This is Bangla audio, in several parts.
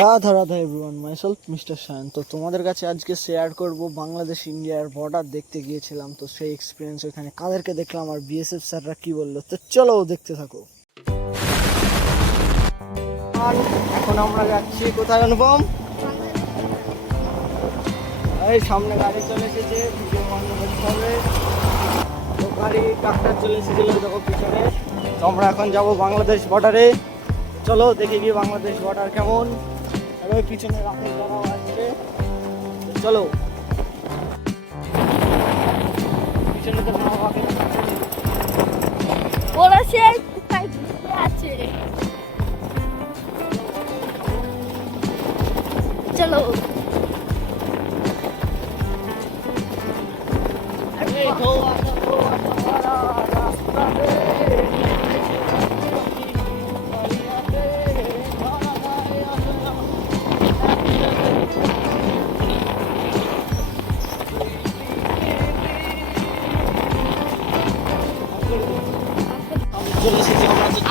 Radha Radha everyone, myself mister Shayan. তো তোমাদের কাছে আজকে শেয়ার করব বাংলাদেশ ইন্ডিয়ার বর্ডার দেখতে গিয়েছিলাম, তো সেই এক্সপিরিয়েন্স ওখানে কাদেরকে দেখলাম আর বিএসএফ স্যাররা কি বললো, তো চলো দেখতে থাকো। আর এখন আমরা যাচ্ছি কোথায় অনুপম? এই সামনে গাড়ি চলে এসেছে, ভিডিও বন্ধ করতে হবে। তো গাড়ি ট্রাক্টর চলে এসেছিল দেখো পিছনে। তো আমরা এখন যাব বাংলাদেশ বর্ডারে। চলো দেখে গিয়ে বাংলাদেশ বর্ডার কেমন। ওই পিছনে রাতের বড়াও আসছে, চলো পিছনে তো ওরা সেই কোথায় আছে, চলো।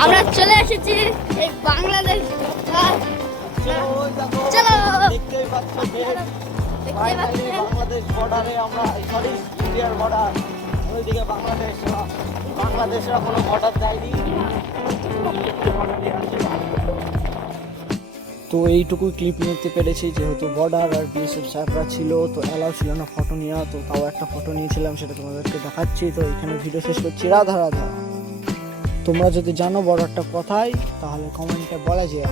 আমরা চলে এসেছি এই বাংলাদেশ। চলো দেখতেই পাচ্ছ যে দেখতে পাচ্ছেন বাংলাদেশ বর্ডারে আমরা, সরি ইন্ডিয়ার বর্ডার, ওইদিকে বাংলাদেশরা কোনো বর্ডার দেয়নি। তো এইটুকু ক্লিপ নিতে পেরেছি, যেহেতু বর্ডার আর বিএসএফ স্যাররা ছিল, তো অ্যালাউ ছিল না ফটো নেওয়া, তো তাও একটা ফটো নিয়েছিলাম, সেটা তোমাদেরকে দেখাচ্ছি। তো এখানে ভিডিও শেষ করছি। রাধা রাধা। তোমরা যদি জানো বর্ডারটা কোথায় তাহলে কমেন্টে বলা যেও।